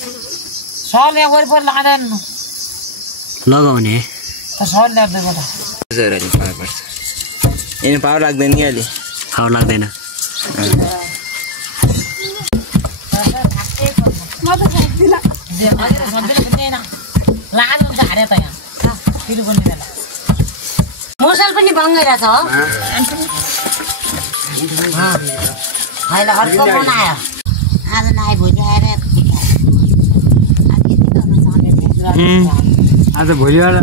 सल यहाँ वरिपरि लगाँदैन लगाउने त सल ल्याउँदै मलाई जरा नि पावर पर्छ एने पावर लाग्दैन नि अलि पावर लाग्दैन मोसल पनि बङ्गै रहेछ हो अहिले अर्को बनायो आज नआए भोलि आएर आज भोलिबाट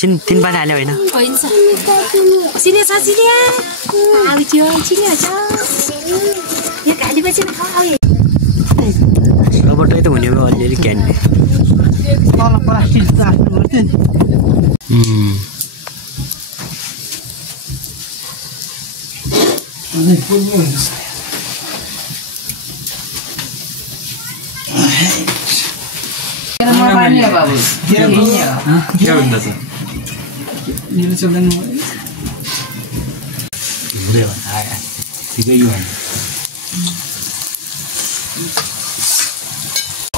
तिन पानी हाल्यो होइन चिने छ चिने आउँथ्यो चिने छ यो खालीपछि सबटै त हुने भयो अलिअलि क्यान्ने तल प्लास्टिक राख्नु पर्थ्यो नि बाबु के हुन्छ निले चल्दैन हुँदै आयो ठिकै यो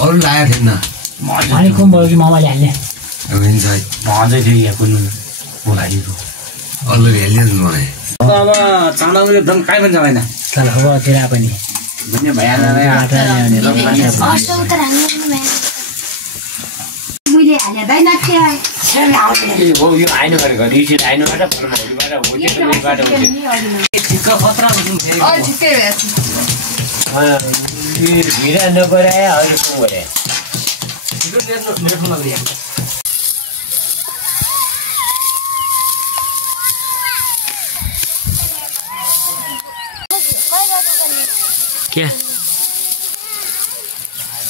अरू लागेको थिएन पानी कम भयो कि मामाले हाल्ने हुन्छ मजै थियो यहाँ कुन बोलाइदिएको अरू हेलिदिनु मलाई अब चाँडाउनु एकदम काहीँ पनि जाँदैन चल अब तेरा पनि भन्ने भइहाल्छ मैले हालेदैन थियो हो यो आइनु गरेको रिसिट आइनुबाट फलमाबाट हो त्यसबाट हो ठिक्क खतरा ठिकै भएछ भिडा नगराए अहिले को गरे क्या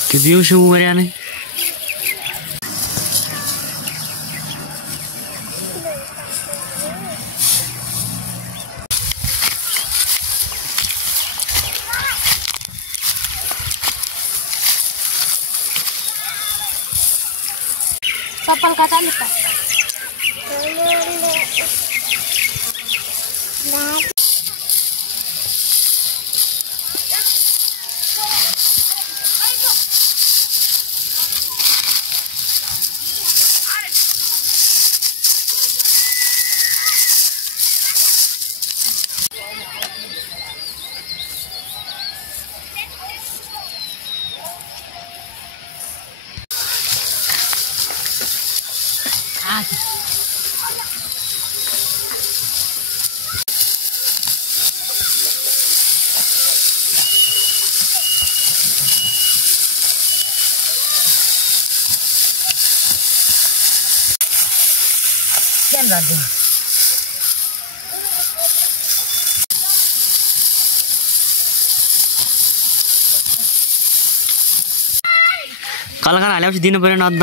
त्यो बिउ सिउ गरे नै चप्पल कता नि त कलाकार हालेपछि दिनु पर्यो न अन्त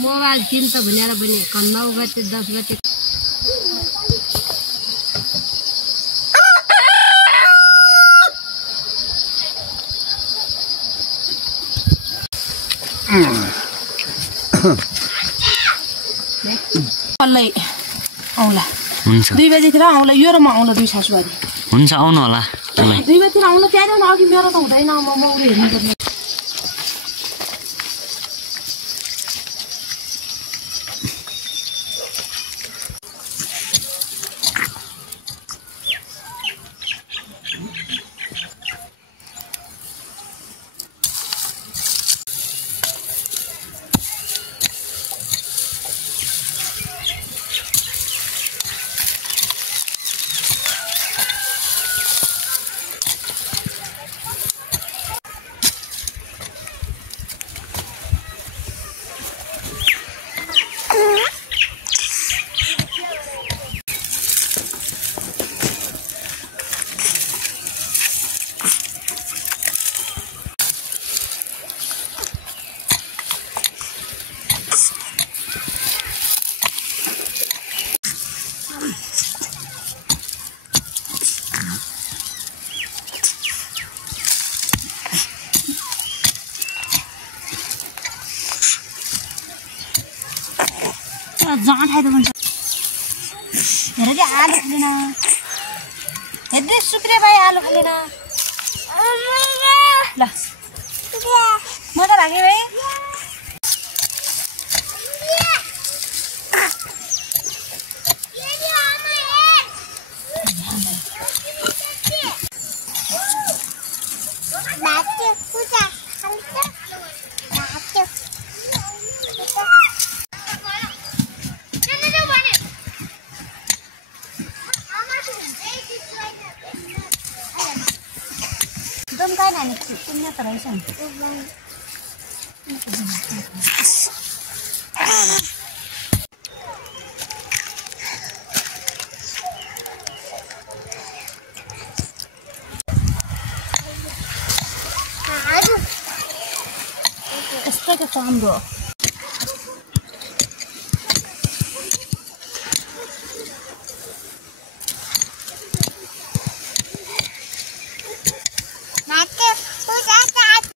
मोबाइल किन त भनेर पनि 9 गते 10 गते पल्लै आउला हुन्छ 2 बजेतिर आउला यो र म आउला दुई सासुबारी हुन्छ आउनु होला 2 बजेतिर आउला त्यहाँ अघि मेरो त हुँदैन म मौरी हेर्नु पर्ने जान खाइदो हुन्छ हेर के आलु खालेन हेर्दै सुत्रे भाइ आलु खालेन ल म त भागे भाइ Don't kain ani punya teraisan. Aduh. Este ke camdo.